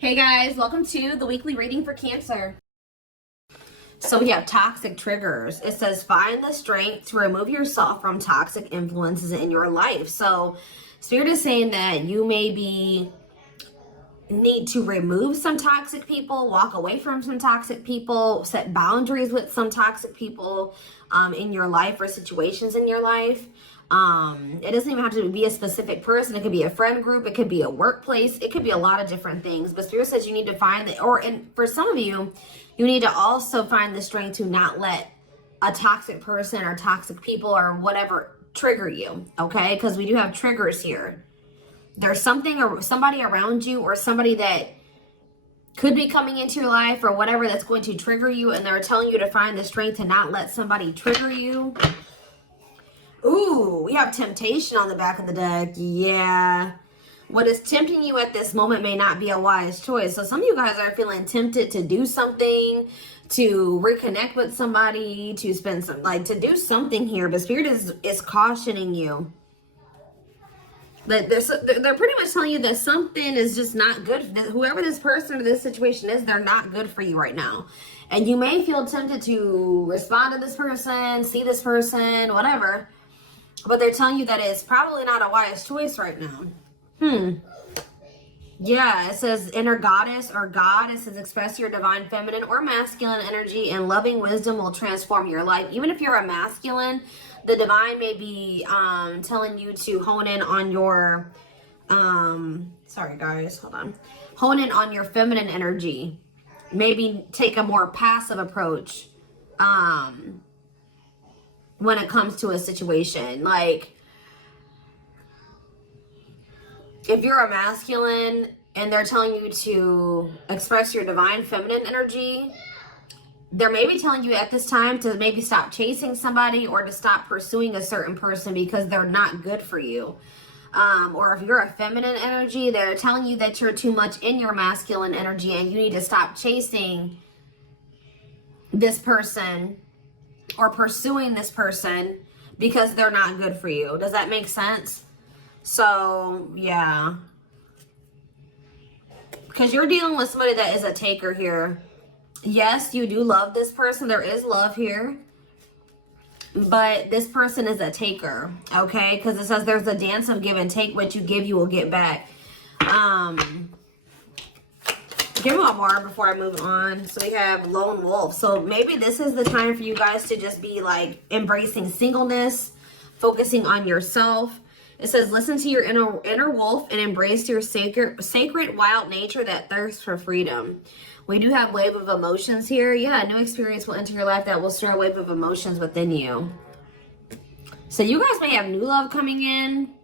Hey guys, welcome to the weekly reading for Cancer. So we have toxic triggers. It says find the strength to remove yourself from toxic influences in your life. So Spirit is saying that you maybe need to remove some toxic people, walk away from some toxic people, set boundaries with some toxic people in your life or situations in your life. It doesn't even have to be a specific person. It could be a friend group. It could be a workplace. It could be a lot of different things. But Spirit says you need to find the, and for some of you, you need to also find the strength to not let a toxic person or toxic people or whatever trigger you. Okay, because we do have triggers here. There's something or somebody around you or somebody that could be coming into your life or whatever that's going to trigger you, and they're telling you to find the strength to not let somebody trigger you. Ooh, we have temptation on the back of the deck. Yeah. What is tempting you at this moment may not be a wise choice. So some of you guys are feeling tempted to do something, to reconnect with somebody, to spend some, to do something here. But Spirit is cautioning you. They're pretty much telling you that something is just not good. Whoever this person or this situation is, they're not good for you right now. And you may feel tempted to respond to this person, see this person, whatever. But they're telling you that it's probably not a wise choice right now. Yeah, it says inner goddess or God. It says express your divine feminine or masculine energy, and loving wisdom will transform your life. Even if you're a masculine, the divine may be telling you to hone in on your, sorry guys, hold on. Hone in on your feminine energy. Maybe take a more passive approach when it comes to a situation. Like, if you're a masculine and they're telling you to express your divine feminine energy, they're maybe telling you at this time to maybe stop chasing somebody or to stop pursuing a certain person because they're not good for you. Or if you're a feminine energy, they're telling you that you're too much in your masculine energy and you need to stop chasing this person or pursuing this person because they're not good for you. Does that make sense? So, yeah. Because you're dealing with somebody that is a taker here. Yes, you do love this person. There is love here. But this person is a taker, okay? Because it says there's a dance of give and take. What you give, you will get back. Give me one more before I move on. So we have lone wolf. So maybe this is the time for you guys to just be like embracing singleness, focusing on yourself. It says listen to your inner wolf and embrace your sacred wild nature that thirsts for freedom. We do have wave of emotions here. Yeah, a new experience will enter your life that will stir a wave of emotions within you. So you guys may have new love coming in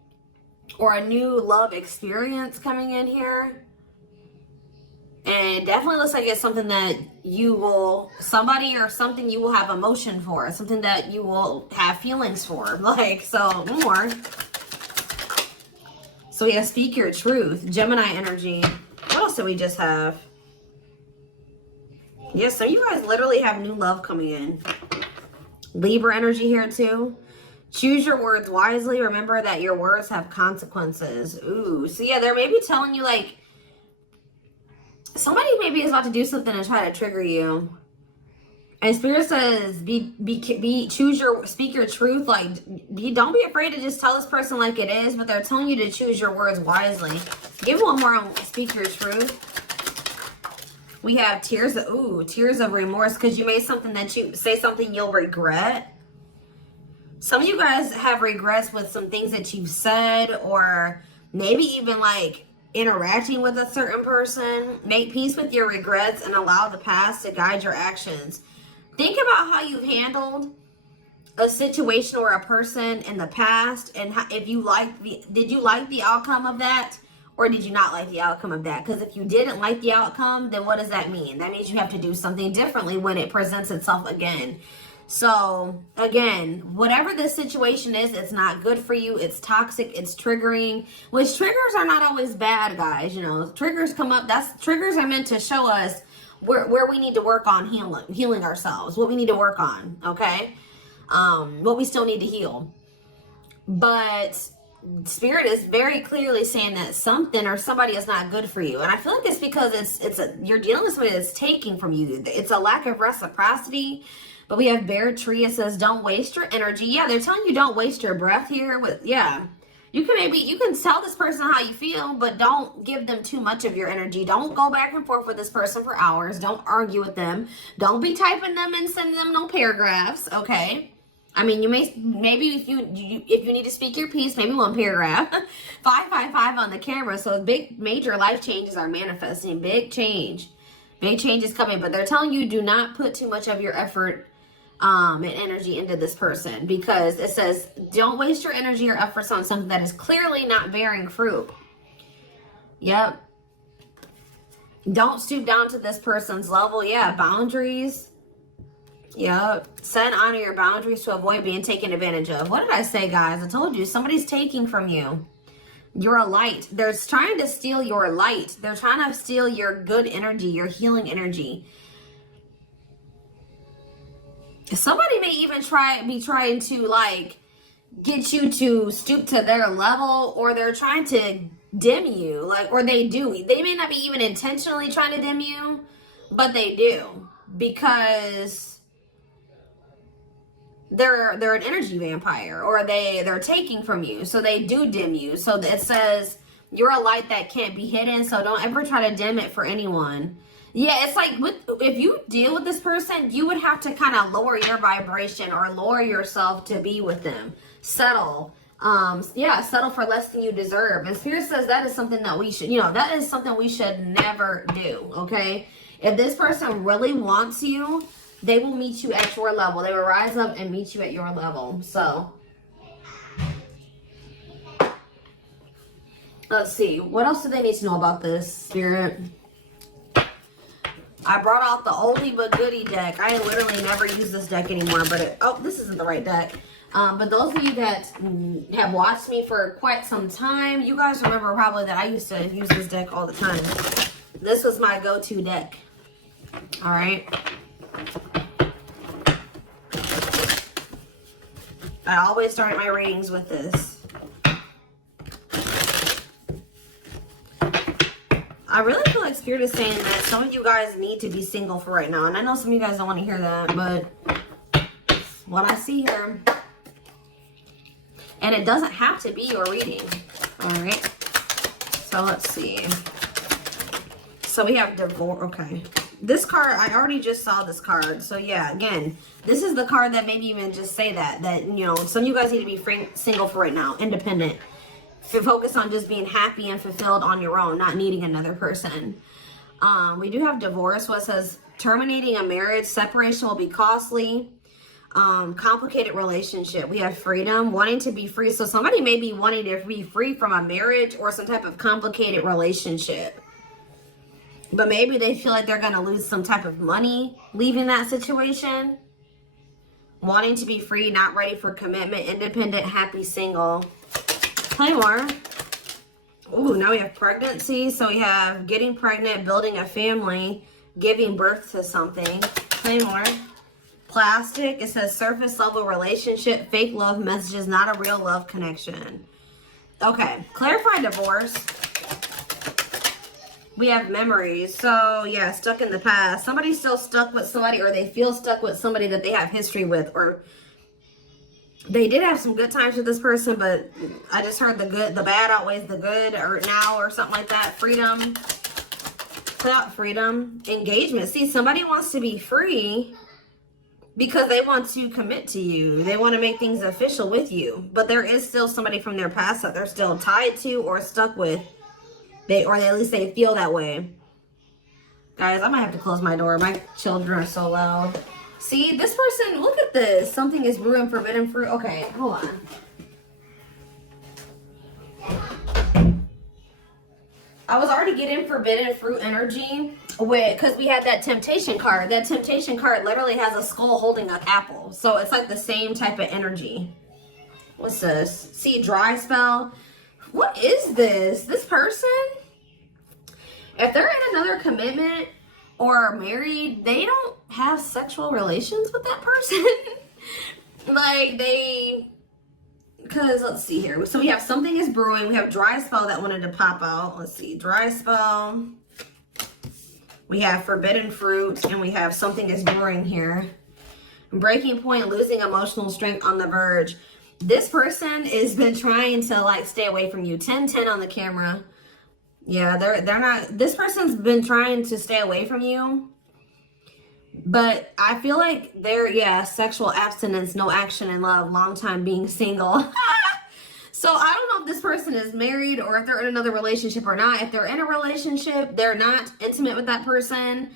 or a new love experience coming in here. And it definitely looks like it's something that you will, somebody or something you will have emotion for. Something that you will have feelings for. Like, so more. So yeah, speak your truth. Gemini energy. What else do we just have? Yes, so you guys literally have new love coming in. Libra energy here too. Choose your words wisely. Remember that your words have consequences. Ooh, so yeah, they're maybe telling you like, somebody maybe is about to do something and try to trigger you. And Spirit says, speak your truth. Like, don't be afraid to just tell this person like it is, but they're telling you to choose your words wisely. Give one more on speak your truth. We have tears of remorse, because you made something that you say something you'll regret. Some of you guys have regrets with some things that you've said, or maybe even like interacting with a certain person. Make peace with your regrets and allow the past to guide your actions. Think about how you've handled a situation or a person in the past, and how, if you did you like the outcome of that, or did you not like the outcome of that? Because if you didn't like the outcome, then what does that mean? That means you have to do something differently when it presents itself again. So again, whatever this situation is, it's not good for you. It's toxic. It's triggering, which triggers are not always bad, guys. You know, triggers come up. Triggers are meant to show us where we need to work on healing ourselves, what we need to work on. Okay. What we still need to heal. But Spirit is very clearly saying that something or somebody is not good for you. And I feel like it's because you're dealing with somebody that's taking from you. It's a lack of reciprocity. But we have Bear Tree. It says, don't waste your energy. Yeah, they're telling you don't waste your breath here. You can tell this person how you feel, but don't give them too much of your energy. Don't go back and forth with this person for hours. Don't argue with them. Don't be typing them and sending them no paragraphs, okay? I mean, maybe if you need to speak your piece, maybe one paragraph. 555 on the camera. So big, major life changes are manifesting. Big change. Big change is coming. But they're telling you do not put too much of your effort and energy into this person, because it says don't waste your energy or efforts on something that is clearly not bearing fruit. Yep. Don't stoop down to this person's level. Yeah, boundaries. Yep. Set and honor your boundaries to avoid being taken advantage of. What did I say, guys? I told you somebody's taking from you. You're a light. They're trying to steal your light. They're trying to steal your good energy, your healing energy. Somebody may even be trying to like get you to stoop to their level, or they're trying to dim you, like, or they do. They may not be even intentionally trying to dim you, but they do, because they're an energy vampire, or they're taking from you, so they do dim you. So it says you're a light that can't be hidden, so don't ever try to dim it for anyone. Yeah, it's like if you deal with this person, you would have to kind of lower your vibration or lower yourself to be with them. Settle. Settle for less than you deserve. And Spirit says that is something that we should, that is something we should never do, okay? If this person really wants you, they will meet you at your level. They will rise up and meet you at your level. So, let's see. What else do they need to know about this, Spirit? I brought out the oldie but goodie deck. I literally never use this deck anymore, but this isn't the right deck. But those of you that have watched me for quite some time, you guys remember probably that I used to use this deck all the time. This was my go-to deck. All right. I always start my readings with this. I really feel like Spirit is saying that some of you guys need to be single for right now. And I know some of you guys don't want to hear that, but what I see here. And it doesn't have to be your reading. All right. So let's see. So we have divorce. Okay. This card, I already just saw this card. So yeah, again, this is the card that maybe even just say that some of you guys need to be single for right now, independent. Focus on just being happy and fulfilled on your own, not needing another person. We do have divorce. What says terminating a marriage, separation will be costly. Complicated relationship. We have freedom, wanting to be free. So somebody may be wanting to be free from a marriage or some type of complicated relationship. But maybe they feel like they're going to lose some type of money leaving that situation. Wanting to be free, not ready for commitment, independent, happy, single. Play more. Ooh, now we have pregnancy. So we have getting pregnant, building a family, giving birth to something. Play more. Plastic. It says surface level relationship, fake love messages, not a real love connection. Okay. Clarify divorce. We have memories. So yeah, stuck in the past. Somebody's still stuck with somebody, or they feel stuck with somebody that they have history with, or they did have some good times with this person, but I just heard the bad outweighs the good, or now, or something like that. Freedom. Freedom. Engagement. See, somebody wants to be free because they want to commit to you. They want to make things official with you. But there is still somebody from their past that they're still tied to or stuck with. Or at least they feel that way. Guys, I might have to close my door. My children are so loud. See, this person, look at this. Something is brewing forbidden fruit. Okay, hold on. I was already getting forbidden fruit energy because we had that temptation card. That temptation card literally has a skull holding an apple. So it's like the same type of energy. What's this? See, dry spell. What is this? This person, if they're in another commitment or married, they don't have sexual relations with that person. Like because let's see here. So we have something is brewing. We have dry spell that wanted to pop out. Let's see, dry spell. We have forbidden fruit, and we have something is brewing here. Breaking point, losing emotional strength, on the verge. This person has been trying to like stay away from you. 10-10 on the camera. Yeah, they're not. This person's been trying to stay away from you. But I feel like they're, yeah, sexual abstinence, no action in love, long time being single. So I don't know if this person is married or if they're in another relationship or not. If they're in a relationship, they're not intimate with that person.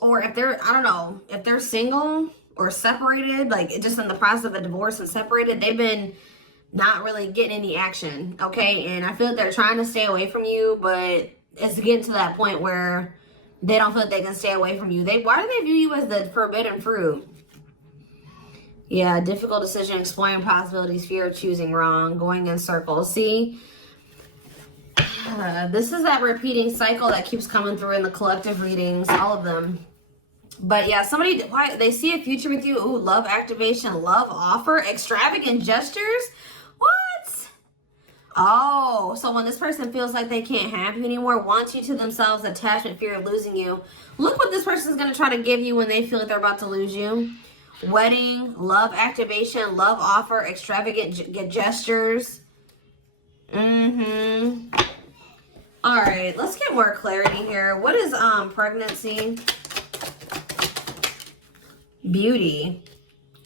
Or if they're, I don't know, if they're single or separated, like just in the process of a divorce and separated, they've been not really getting any action, okay? And I feel like they're trying to stay away from you, but it's getting to that point where they don't feel like they can stay away from you. Why do they view you as the forbidden fruit? Yeah, difficult decision, exploring possibilities, fear of choosing wrong, going in circles. See, this is that repeating cycle that keeps coming through in the collective readings, all of them. But yeah, somebody, why they see a future with you. Ooh, love activation, love offer, extravagant gestures. What? Oh, so when this person feels like they can't have you anymore, wants you to themselves, attachment, fear of losing you. Look what this person's going to try to give you when they feel like they're about to lose you. Wedding, love activation, love offer, extravagant gestures. All right, let's get more clarity here. What is pregnancy? Beauty.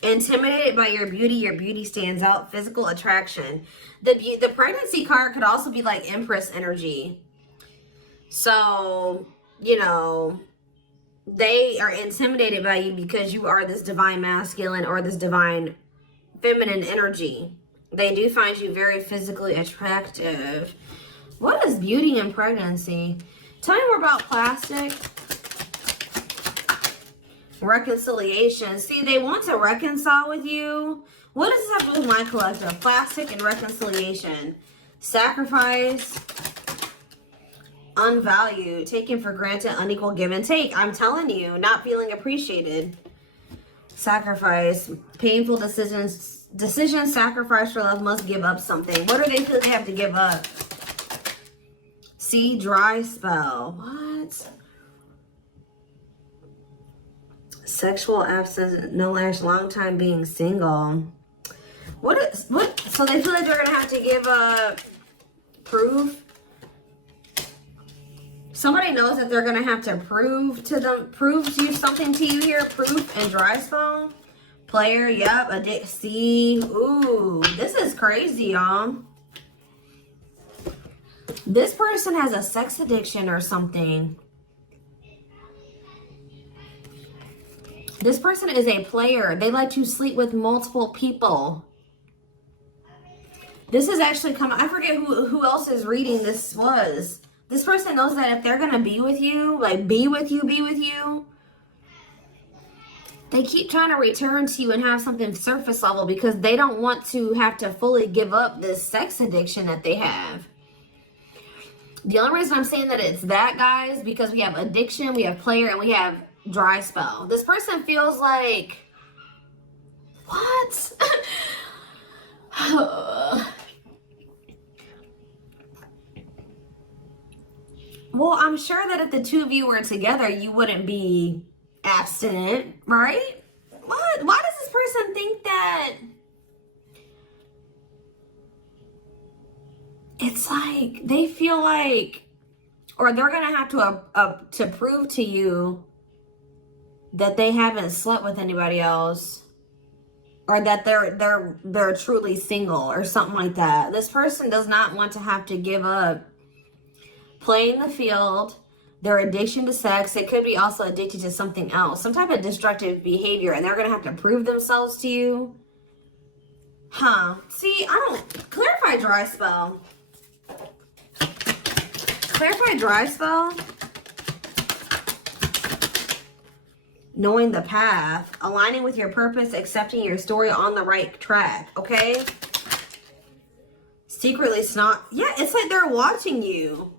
Intimidated by your beauty stands out. Physical attraction. The pregnancy card could also be like Empress energy. So, you know, they are intimidated by you because you are this divine masculine or this divine feminine energy. They do find you very physically attractive. What is beauty and pregnancy? Tell me more about plastic. Reconciliation. See, they want to reconcile with you. What does this have to do with my collective? Plastic and reconciliation. Sacrifice. Unvalued. Taken for granted. Unequal give and take. I'm telling you, not feeling appreciated. Sacrifice. Painful decisions. Sacrifice for love. Must give up something. What do they feel they have to give up? See, dry spell. What? Sexual absence, no lash, long time being single. What? So they feel like they're gonna have to give proof. Somebody knows that they're gonna have to prove you something to you here. Proof and dry spell. Player, yep. See, ooh, this is crazy, y'all. This person has a sex addiction or something. This person is a player. They like to sleep with multiple people. This is actually coming. I forget who else's reading this was. This person knows that if they're going to be with you, like be with you, they keep trying to return to you and have something surface level because they don't want to have to fully give up this sex addiction that they have. The only reason I'm saying that it's that, guys, because we have addiction, we have player, and we have dry spell. This person feels like, what? Well, I'm sure that if the two of you were together, you wouldn't be abstinent, right? What? Why does this person think that? It's like they feel like, or they're gonna have to prove to you that they haven't slept with anybody else, or that they're truly single or something like that. This person does not want to have to give up playing the field, their addiction to sex. They could be also addicted to something else, some type of destructive behavior, and they're going to have to prove themselves to you. Huh. See, I don't... Clarify dry spell. Clarify dry spell. Knowing the path, aligning with your purpose, accepting your story, on the right track, okay? Secretly snot. Yeah, it's like they're watching you.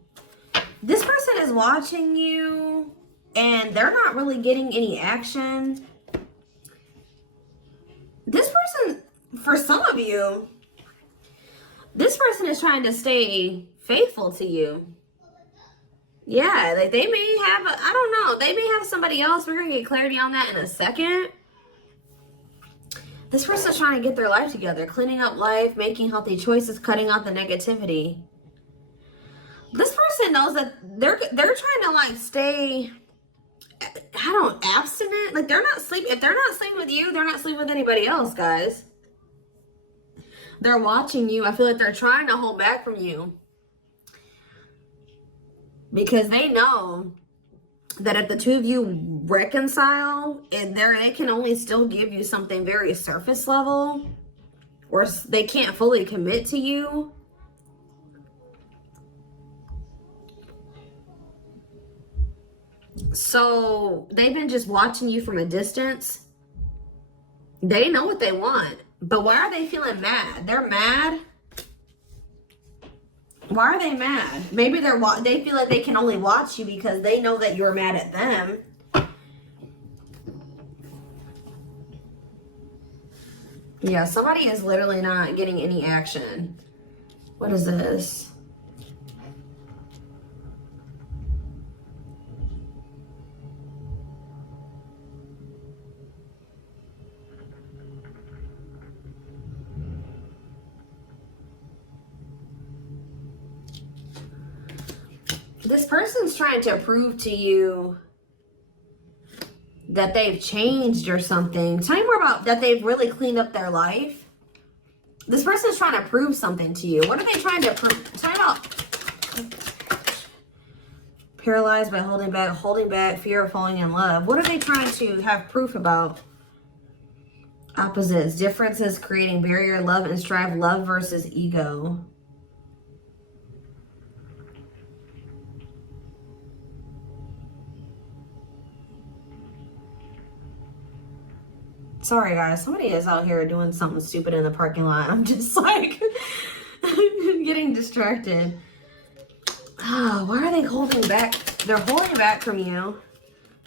This person is watching you, and they're not really getting any action. This person, for some of you, this person is trying to stay faithful to you. Yeah, like they may have, I don't know, they may have somebody else. We're going to get clarity on that in a second. This person's trying to get their life together, cleaning up life, making healthy choices, cutting out the negativity. This person knows that they're trying to like stay, abstinent. Like they're not sleeping. If they're not sleeping with you, they're not sleeping with anybody else, guys. They're watching you. I feel like they're trying to hold back from you. Because they know that if the two of you reconcile, and they can only still give you something very surface level, or they can't fully commit to you. So they've been just watching you from a distance. They know what they want, but why are they feeling mad? They're mad. Why are they mad? Maybe they feel like they can only watch you because they know that you're mad at them. Yeah, somebody is literally not getting any action. What is this? This person's trying to prove to you that they've changed or something. Tell me more about that. They've really cleaned up their life. This person's trying to prove something to you. What are they trying to prove? Tell me about paralyzed by holding back, fear of falling in love. What are they trying to have proof about? Opposites, differences, creating barrier, love and strive, love versus ego. Sorry, guys. Somebody is out here doing something stupid in the parking lot. I'm just like getting distracted. Oh, why are they holding back? They're holding back from you.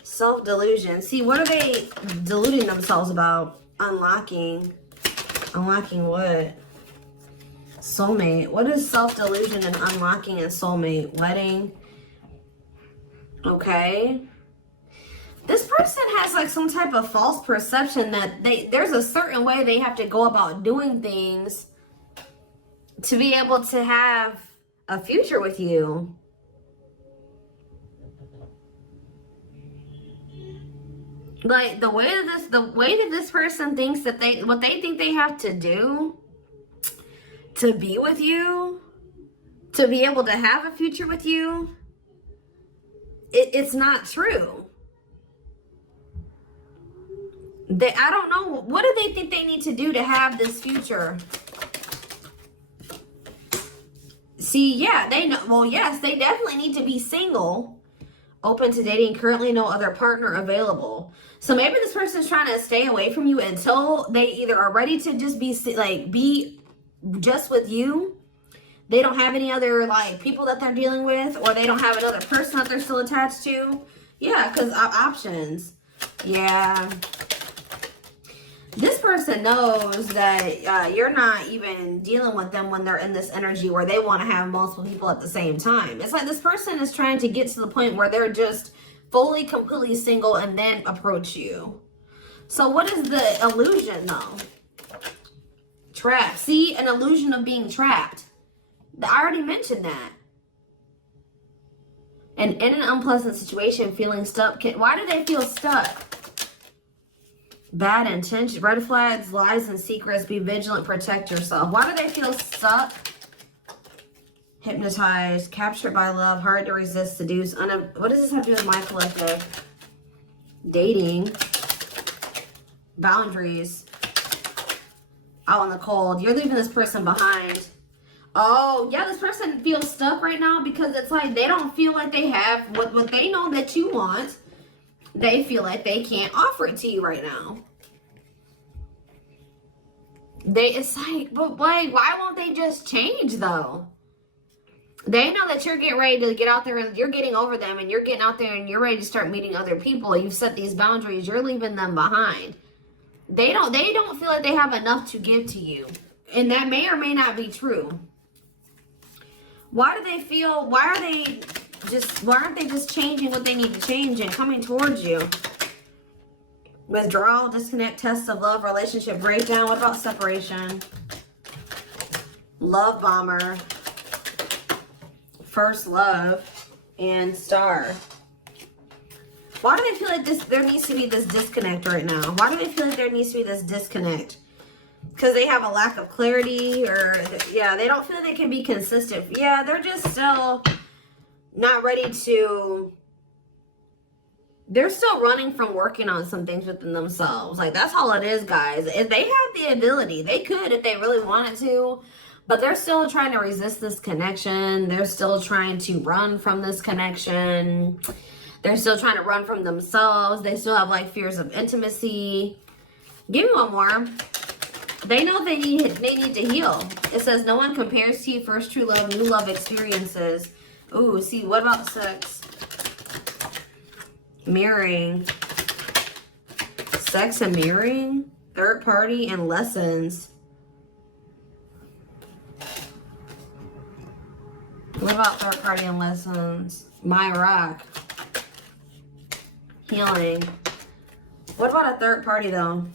Self-delusion. See, what are they deluding themselves about? Unlocking. Unlocking what? Soulmate. What is self-delusion and unlocking and soulmate? Wedding. Okay. This person has like some type of false perception that there's a certain way they have to go about doing things to be able to have a future with you. Like the way that this person thinks that what they think they have to do to be with you, to be able to have a future with you, it's not true. I don't know. What do they think they need to do to have this future? See, yeah, they know. Well, yes, they definitely need to be single, open to dating, currently no other partner available. So maybe this person's trying to stay away from you until they either are ready to just be just with you. They don't have any other like people that they're dealing with, or they don't have another person that they're still attached to. Yeah, because options. Yeah. This person knows that you're not even dealing with them when they're in this energy where they want to have multiple people at the same time. It's like this person is trying to get to the point where they're just fully, completely single and then approach you. So what is the illusion though? Trapped. See, an illusion of being trapped. I already mentioned that. And in an unpleasant situation, feeling stuck. Why do they feel stuck? Bad intention, red flags, lies, and secrets. Be vigilant, protect yourself. Why do they feel stuck? Hypnotized, captured by love, hard to resist, seduce. What does this have to do with my collective? Dating. Boundaries. Out in the cold. You're leaving this person behind. Oh, yeah, this person feels stuck right now because it's like they don't feel like they have what they know that you want. They feel like they can't offer it to you right now. It's like, but like, why won't they just change though? They know that you're getting ready to get out there and you're getting over them and you're getting out there and you're ready to start meeting other people. You've set these boundaries. You're leaving them behind. They don't feel like they have enough to give to you. And that may or may not be true. Why do they feel, why aren't they just changing what they need to change and coming towards you? Withdrawal, disconnect, test of love, relationship breakdown. What about separation? Love bomber, first love, and star. Why do they feel like there needs to be this disconnect right now? Why do they feel like there needs to be this disconnect? Because they have a lack of clarity, or yeah, they don't feel they can be consistent. Yeah, they're just still not ready to, they're still running from working on some things within themselves. Like, that's all it is, guys. If they have the ability, they could if they really wanted to, but they're still trying to resist this connection. They're still trying to run from this connection. They're still trying to run from themselves. They still have like fears of intimacy. Give me one more. They know they need to heal. It says no one compares to you. First true love, new love experiences. Ooh, see, what about sex? Mirroring. Sex and mirroring. Third party and lessons. What about third party and lessons? My rock. Healing. What about a third party though?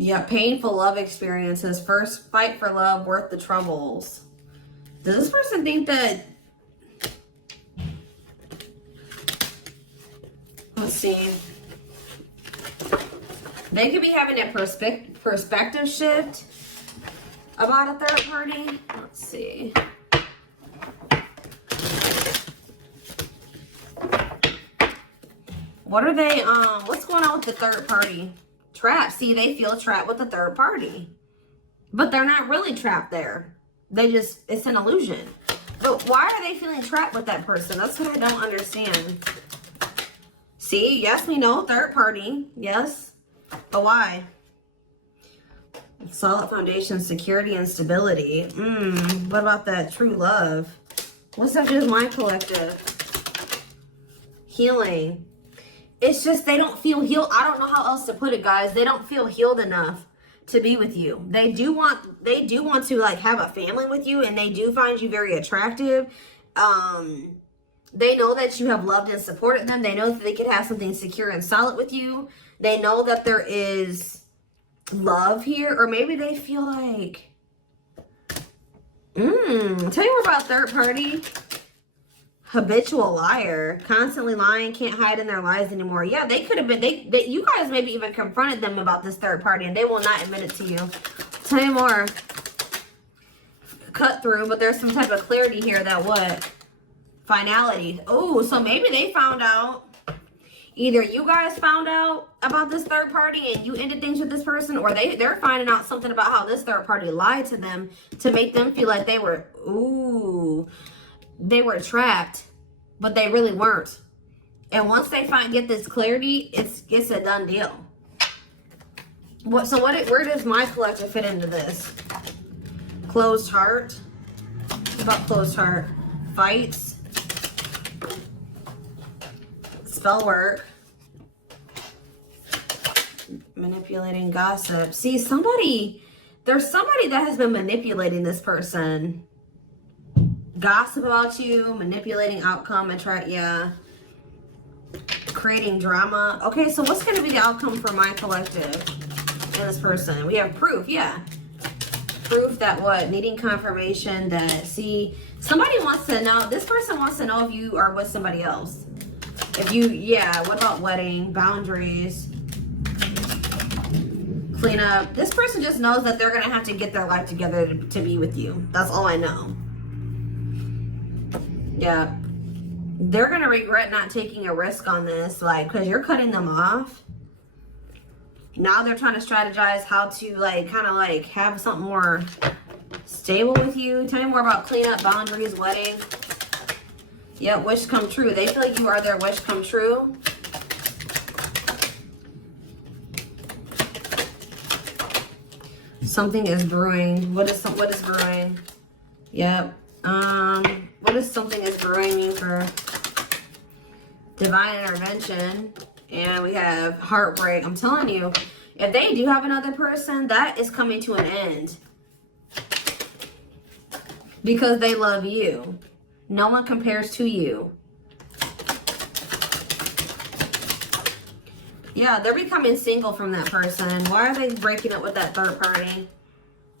Yeah, painful love experiences. First fight for love, worth the troubles. Does this person think that... Let's see. They could be having a perspective shift about a third party. Let's see. What are they, what's going on with the third party? Trapped. See, they feel trapped with the third party. But they're not really trapped there. They just, it's an illusion. But why are they feeling trapped with that person? That's what I don't understand. See, yes, we know, third party. Yes. But why? Solid foundation, security, and stability. What about that true love? What's up with my collective? Healing. It's just they don't feel healed. I don't know how else to put it, guys. They don't feel healed enough to be with you. They do want to like have a family with you, and they do find you very attractive. They know that you have loved and supported them. They know that they could have something secure and solid with you. They know that there is love here, or maybe they feel like tell you more about third party. Habitual liar, constantly lying, can't hide in their lies anymore. Yeah, they could have been, you guys maybe even confronted them about this third party, and they will not admit it to you. Tell you more. Cut through, but there's some type of clarity here that what? Finality. Oh, so maybe they found out. Either you guys found out about this third party and you ended things with this person, or they're finding out something about how this third party lied to them to make them feel like they were, they were trapped, but they really weren't. And once they get this clarity, it's a done deal. Where does my collective fit into this? Closed heart. What about closed heart? Fights. Spell work. Manipulating, gossip. See, there's somebody that has been manipulating this person. Gossip about you, manipulating outcome, creating drama. Okay, so what's going to be the outcome for my collective and this person? We have proof, proof that what? Needing confirmation that, see, somebody wants to know, this person wants to know if you are with somebody else. If you, what about wedding, boundaries, clean up. This person just knows that they're going to have to get their life together to be with you. That's all I know. Yeah, they're going to regret not taking a risk on this, like, because you're cutting them off. Now they're trying to strategize how to, like, kind of, like, have something more stable with you. Tell me more about cleanup, boundaries, wedding. Yeah, wish come true. They feel like you are their wish come true. Something is brewing. What is brewing? Yep. What does something is brewing mean for divine intervention? And we have heartbreak. I'm telling you, if they do have another person, that is coming to an end. Because they love you. No one compares to you. Yeah, they're becoming single from that person. Why are they breaking up with that third party?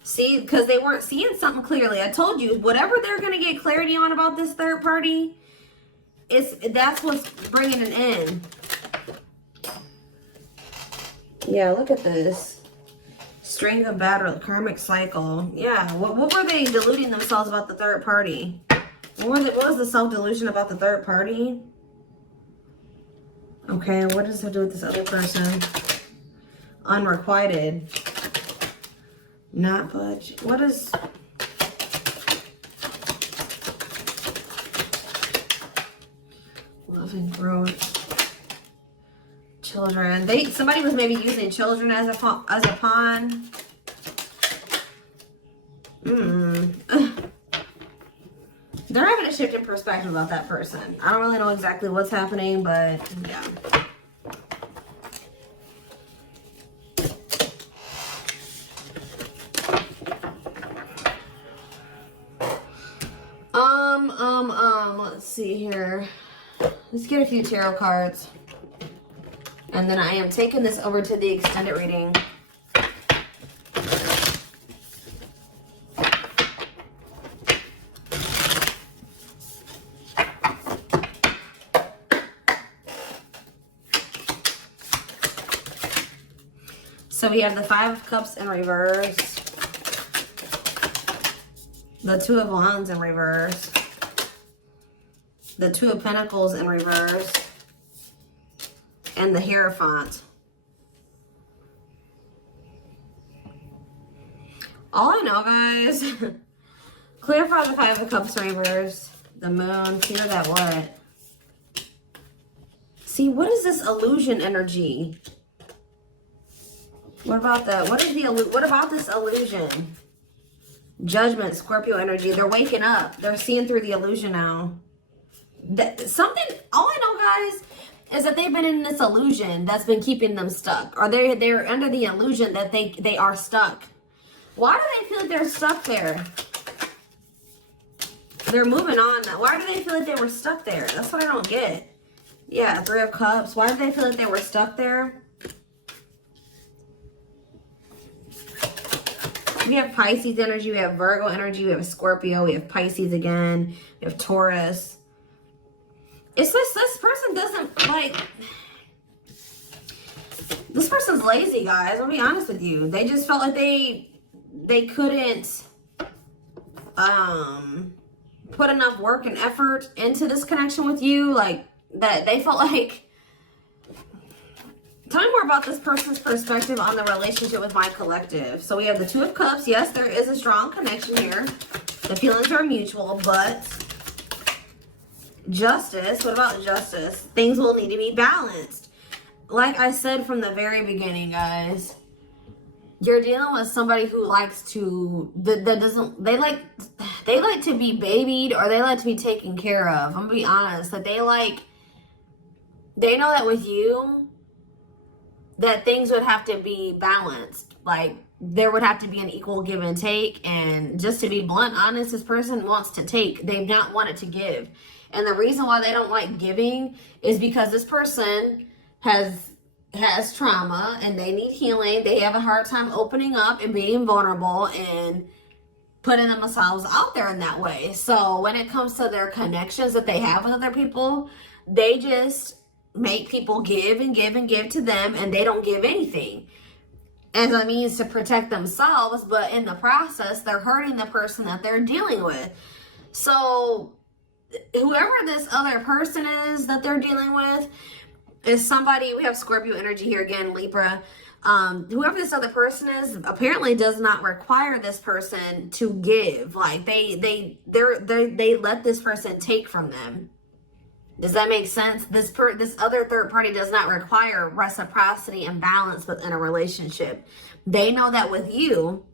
See, because they weren't seeing something clearly. I told you, whatever they're going to get clarity on about this third party, that's what's bringing an end. Yeah, look at this. String of battle, karmic cycle. Yeah, what were they deluding themselves about the third party? What was the self-delusion about the third party? Okay, what does it do with this other person? Unrequited. Not budge. What is... Love and growth. Children. Somebody was maybe using children as a pawn. They're having a shift in perspective about that person. I don't really know exactly what's happening, but yeah. Let's see here. Let's get a few tarot cards. And then I am taking this over to the extended reading. So we have the Five of Cups in reverse, the Two of Wands in reverse, the Two of Pentacles in reverse, and the Hierophant. All I know, guys, clarify the Five of Cups in reverse, the Moon, clear that what? See, what is this illusion energy? What about that? What about this illusion? Judgment, Scorpio energy. They're waking up. They're seeing through the illusion now. All I know, guys, is that they've been in this illusion that's been keeping them stuck. Or they're under the illusion that they are stuck. Why do they feel like they're stuck there? They're moving on now. Why do they feel like they were stuck there? That's what I don't get. Yeah, Three of Cups. Why do they feel like they were stuck there? We have Pisces energy, we have Virgo energy, we have Scorpio, we have Pisces again, we have Taurus. It's just this person doesn't like... This person's lazy, guys. I'll be honest with you. They just felt like they couldn't put enough work and effort into this connection with you. Like, that they felt like... Tell me more about this person's perspective on the relationship with my collective. So we have the Two of Cups. Yes, there is a strong connection here. The feelings are mutual, but Justice. What about Justice? Things will need to be balanced. Like I said from the very beginning, guys, you're dealing with somebody who likes to, they like to be babied, or they like to be taken care of. I'm gonna be honest, that they know that with you, that things would have to be balanced. Like, there would have to be an equal give and take. And just to be blunt, honest, this person wants to take. They've not wanted to give. And the reason why they don't like giving is because this person has trauma and they need healing. They have a hard time opening up and being vulnerable and putting themselves out there in that way. So when it comes to their connections that they have with other people, they just make people give and give and give to them, and they don't give anything as a means to protect themselves, but in the process they're hurting the person that they're dealing with. So whoever this other person is that they're dealing with is somebody, we have Scorpio energy here again, Libra. Whoever this other person is apparently does not require this person to give. Like, they let this person take from them. Does that make sense? This other third party does not require reciprocity and balance within a relationship. They know that with you,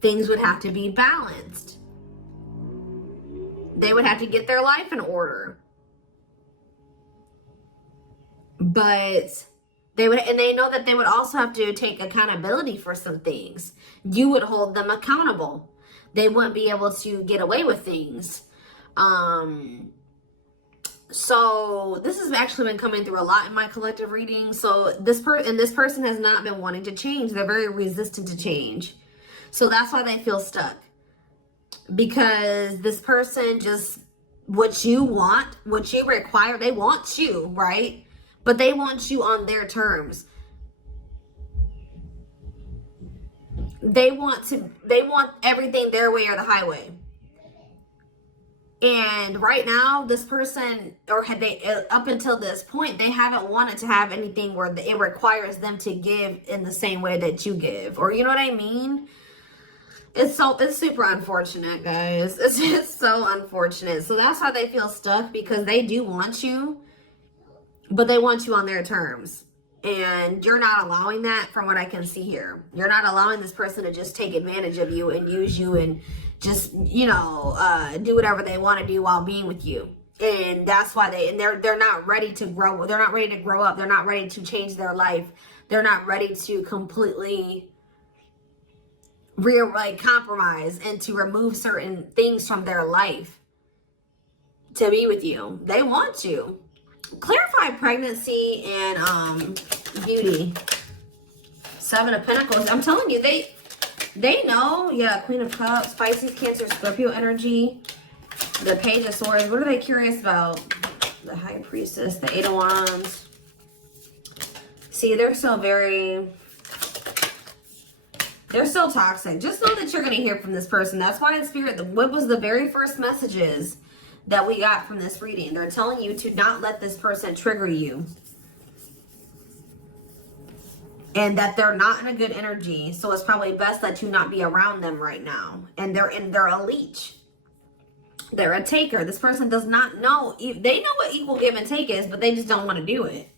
things would have to be balanced. They would have to get their life in order. But they would, and they know that they would also have to take accountability for some things. You would hold them accountable. They wouldn't be able to get away with things. So this has actually been coming through a lot in my collective reading. So this person has not been wanting to change. They're very resistant to change. So that's why they feel stuck. Because this person just, what you want, what you require, they want you, right? But they want you on their terms. They want everything their way or the highway. And right now, this person, or had they, up until this point, they haven't wanted to have anything where it requires them to give in the same way that you give. Or you know what I mean? It's super unfortunate, guys. It's just so unfortunate. So that's why they feel stuck, because they do want you, but they want you on their terms. And you're not allowing that, from what I can see here. You're not allowing this person to just take advantage of you and use you and just, you know, do whatever they want to do while being with you. And that's why they're not ready to grow. They're not ready to grow up. They're not ready to change their life. They're not ready to completely compromise and to remove certain things from their life to be with you. They want you. Clarify pregnancy and beauty. 7 of Pentacles. I'm telling you, they know. Yeah, Queen of Cups, Pisces, Cancer, Scorpio energy. The Page of Swords. What are they curious about? The High Priestess, the 8 of Wands. See, they're so toxic. Just know that you're going to hear from this person. That's why in Spirit, what was the very first messages that we got from this reading? They're telling you to not let this person trigger you. And that they're not in a good energy. So it's probably best that you not be around them right now. And they're a leech. They're a taker. This person does not know. They know what equal give and take is, but they just don't want to do it.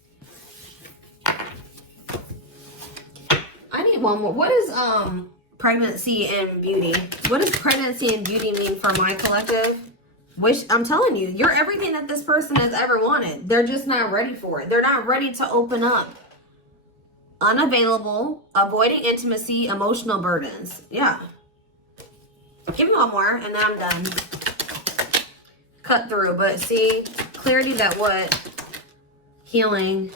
I need one more. What is pregnancy and beauty? What does pregnancy and beauty mean for my collective? I'm telling you, you're everything that this person has ever wanted. They're just not ready for it. They're not ready to open up. Unavailable, avoiding intimacy, emotional burdens. Yeah. Give me one more and then I'm done. Cut through, but see, clarity that what? Healing.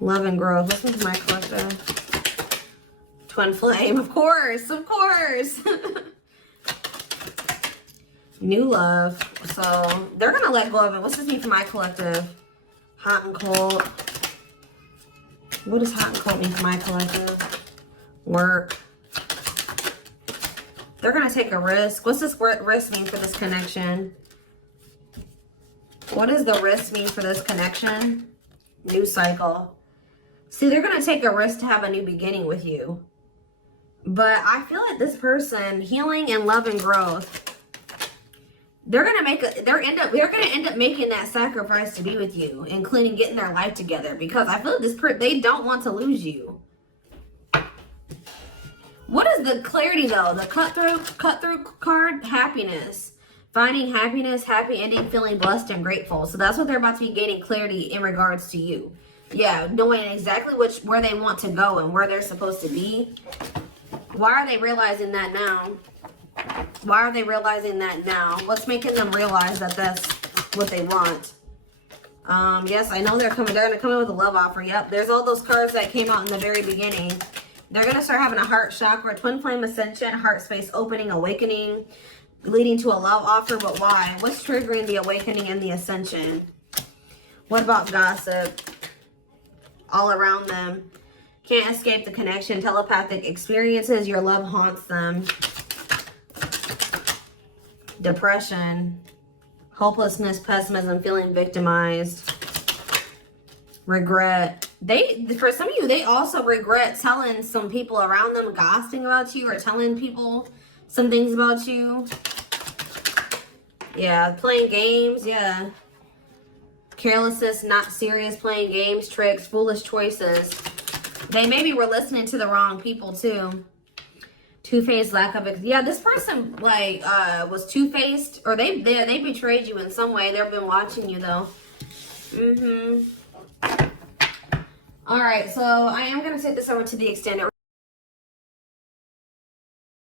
Love and growth. Listen to my collective. Twin flame, of course, of course. New love. So they're gonna let go of it. What's this mean for my collective? Hot and cold. What does hot and cold mean for my collective? Work. They're gonna take a risk. What's this risk mean for this connection? What does the risk mean for this connection? New cycle. See, they're gonna take a risk to have a new beginning with you. But I feel like this person, healing and love and growth, they're gonna end up making that sacrifice to be with you, including getting their life together, because I feel like they don't want to lose you. What is the clarity though? The cut through card, happiness. Finding happiness, happy ending, feeling blessed and grateful. So that's what they're about to be gaining clarity in regards to you. Yeah, knowing exactly where they want to go and where they're supposed to be. Why are they realizing that now? Why are they realizing that now? What's making them realize that that's what they want? Yes, I know they're gonna come in with a love offer. Yep, there's all those cards that came out in the very beginning. They're gonna start having a heart chakra, twin flame ascension, heart space opening, awakening, leading to a love offer. But why? What's triggering the awakening and the ascension? What about gossip? All around them. Can't escape the connection. Telepathic experiences. Your love haunts them. Depression. Hopelessness, pessimism, feeling victimized. Regret. For some of you, they also regret telling some people around them, gossiping about you, or telling people some things about you. Yeah, playing games. Yeah. Carelessness, not serious, playing games, tricks, foolish choices. They maybe were listening to the wrong people too. Two-faced, lack of yeah. This person like was two-faced, or they betrayed you in some way. They've been watching you though. All right, so I am gonna take this over to the extended.